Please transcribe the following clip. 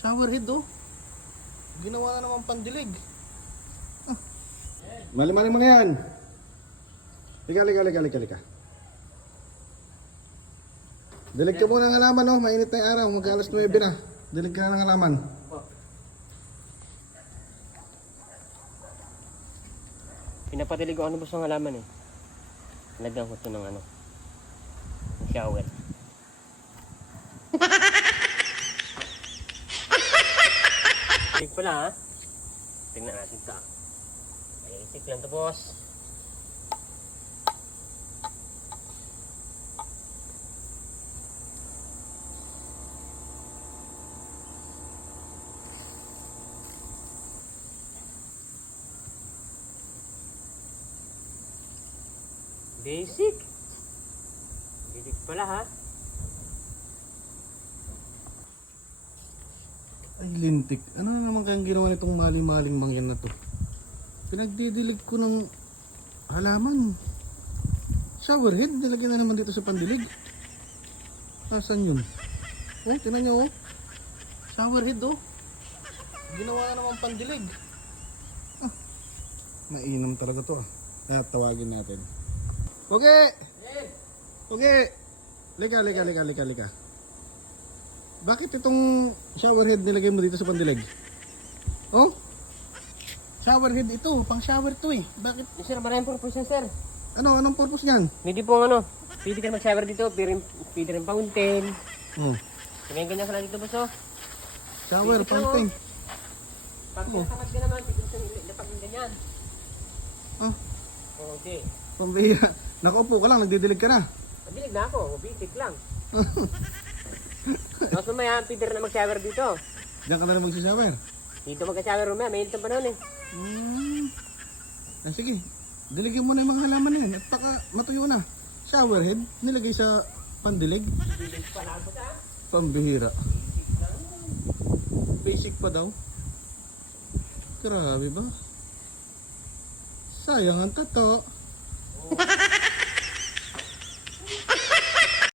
Showerhead oh. Ginawa na naman pandilig. Mali-mali mo na yan. Lika. Dilig ka muna ng halaman, oh. Mainit na yung araw. Mag-alas 9 na. Dilig ka na ng halaman. Pinapadilig ko ano gusto ng halaman eh. Lagyan ko ito ng ano. Ng shower. Big pala ha. Tingnan natin ito. Basic lang to boss. Basic. Basic pala ha. Ay, lintik. Ano na naman kayang ginawa nitong mali-maling mangyan na to? Pinagdidilig ko ng halaman. Showerhead, nilagyan na naman dito sa pandilig. Nasaan yun? Oh, tinan nyo oh. Showerhead oh. Ginawa na naman pandilig. Mainam talaga to ah. Kaya tawagin natin. Okay! Okay! Lika. Bakit itong showerhead nilagay mo dito sa pandilig? Oh? Showerhead ito, pang shower to eh. Bakit? Sir, maraming purpose yan sir. Anong purpose niyan? Pwede pong ano. Pwede ka mag-shower dito. Pwede rin fountain. Oh, Ganyan ka lang dito boss oh. shower, Basic lang, fountain. Pag nakatamad ka naman, pwede rin lapag yung ganyan. Ah, Okay. pambihira. Nakaupo ka lang, nagdidilig ka na. Madilig na ako. Basic lang. Tapos mamaya, pwede rin na mag-shower dito. Diyan ka na rin magsishower. Dito mag-shower mamaya. Mainit ang panahon eh. Ah, sige. Diligyan mo na yung mga halaman na yun. At baka matuyo na. Showerhead, nilagay sa pandilig. Basic pala ako sa. Pambihira. Basic lang. Basic pa daw. Grabe ba? Sayang ang tato.